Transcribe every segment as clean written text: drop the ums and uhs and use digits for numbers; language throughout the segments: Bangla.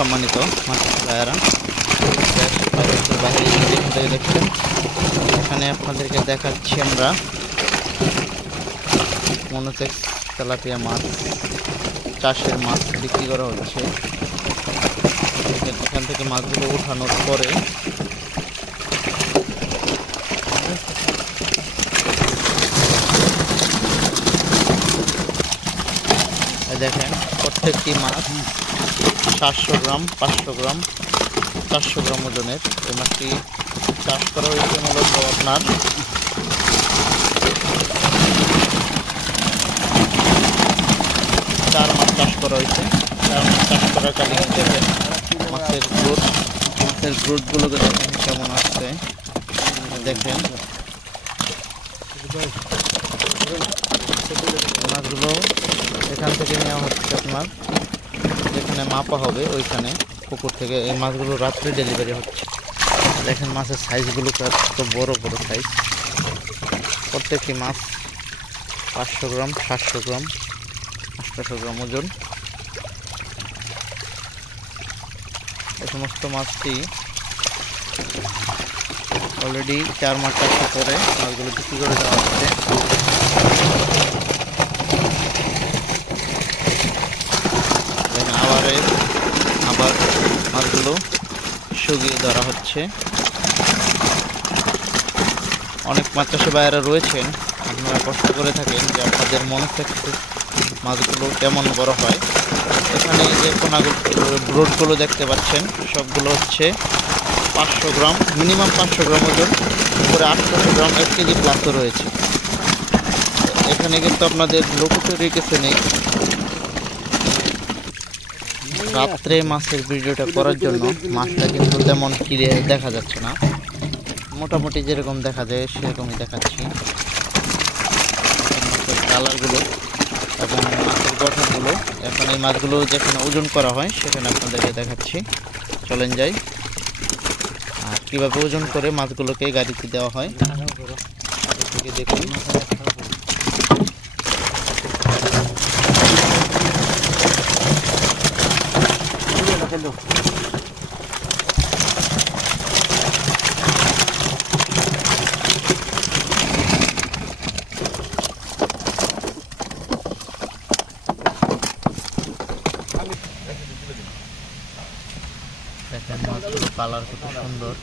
সম্মানিত মাছচাষি ভাইয়েরা, বাইরে দেখছেন, এখানে আপনাদেরকে দেখাচ্ছি আমরা মনোটেক্স তেলাপিয়া মাছ চাষের মাছ বিক্রি করা হচ্ছে। এখান থেকে মাছগুলো উঠানোর পরে দেখেন প্রত্যেকটি মাছ 700 গ্রাম, 500 গ্রাম, 400 গ্রাম ওজনের। এই মাছটি চাষ করা হয়েছে মূলত আপনার 4 মাস চাষ করা হয়েছে। 4 মাস চাষ করাকালীন দেখেন মাছের গ্রোথগুলোকে দেখেন কেমন আসছে। দেখেন মাছগুলো এখান থেকে নেওয়া হচ্ছে আপনার যেখানে মাপা হবে ওইখানে পুকুর থেকে। এই মাছগুলো রাত্রে ডেলিভারি হচ্ছে। দেখেন মাছের সাইজগুলো কত বড় বড় সাইজ। প্রত্যেকটি মাছ 500 গ্রাম, 700 গ্রাম, 800 গ্রাম ওজন। এই সমস্ত মাছটি অলরেডি 4 মাস চাষ করে মাছগুলো বিক্রি করে দেওয়া হচ্ছে। দেখেন আবার মাছগুলো শুকিয়ে ধরা হচ্ছে। অনেক মাছ চাষি ভাইয়েরা রয়েছেন, আপনারা কষ্ট করে থাকেন যে আপনাদের মনে থাকতে মাছগুলো কেমন বড় হয়। এখানে যে ব্রোডগুলো দেখতে পাচ্ছেন সবগুলো হচ্ছে 500 গ্রাম, মিনিমাম 500 গ্রাম ওজন, উপরে 800 গ্রাম, 1 কেজি প্লাসও রয়েছে। এখানে কিন্তু আপনাদের লোকও রেখেছে নেই। রাত্রে মাছের ভিডিওটা করার জন্য মাছটা কিন্তু তেমন ক্লিয়ার দেখা যাচ্ছে না, মোটামুটি যেরকম দেখা যায় সেরকমই দেখাচ্ছি। মাছের কালারগুলো এবং মাছের গঠনগুলো এখন এই মাছগুলো যেখানে ওজন করা হয় সেখানে আপনাদেরকে দেখাচ্ছি। চলেন যাই। আর কীভাবে ওজন করে মাছগুলোকে গাড়িতে দেওয়া হয় থেকে দেখুন। দেখেন মাছগুলো কালার কত সুন্দর।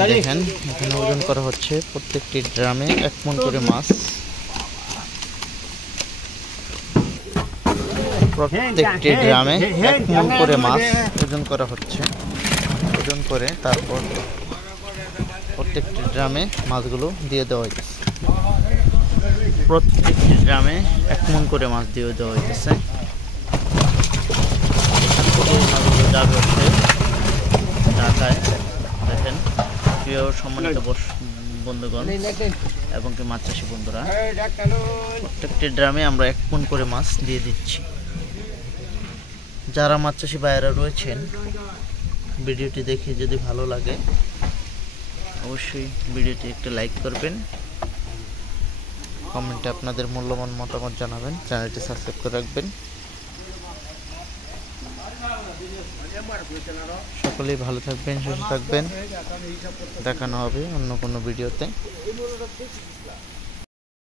দেখেন এখানে ওজন করা হচ্ছে প্রত্যেকটি ড্রামে 1 মণ করে মাছ। প্রত্যেকটি ড্রামে 1 মণ করে মাছ ওজন করা হচ্ছে। ওজন করে তারপর প্রত্যেকটি ড্রামে মাছগুলো দিয়ে দেওয়া হইতেছে। প্রত্যেকটি ড্রামে 1 মণ করে মাছ দিয়ে দেওয়া হইতেছে। মাছগুলো যাবে হচ্ছে ঢাকায়। দেখেন প্রিয় সম্মানিত বন্ধুগণ এবং কি মাছ চাষি বন্ধুরা, প্রত্যেকটি ড্রামে আমরা 1 মণ করে মাছ দিয়ে দিচ্ছি। যারা মাছ চাষি ভাইয়েরা রয়েছেন ভিডিওটি দেখে যদি ভালো লাগে অবশ্যই ভিডিওটি একটু লাইক করবেন, কমেন্টে আপনাদের মূল্যবান মতামত জানাবেন, চ্যানেলটি সাবস্ক্রাইব করে রাখবেন। সকলেই ভালো থাকবেন, সুস্থ থাকবেন। দেখানো হবে অন্য কোনো ভিডিওতে।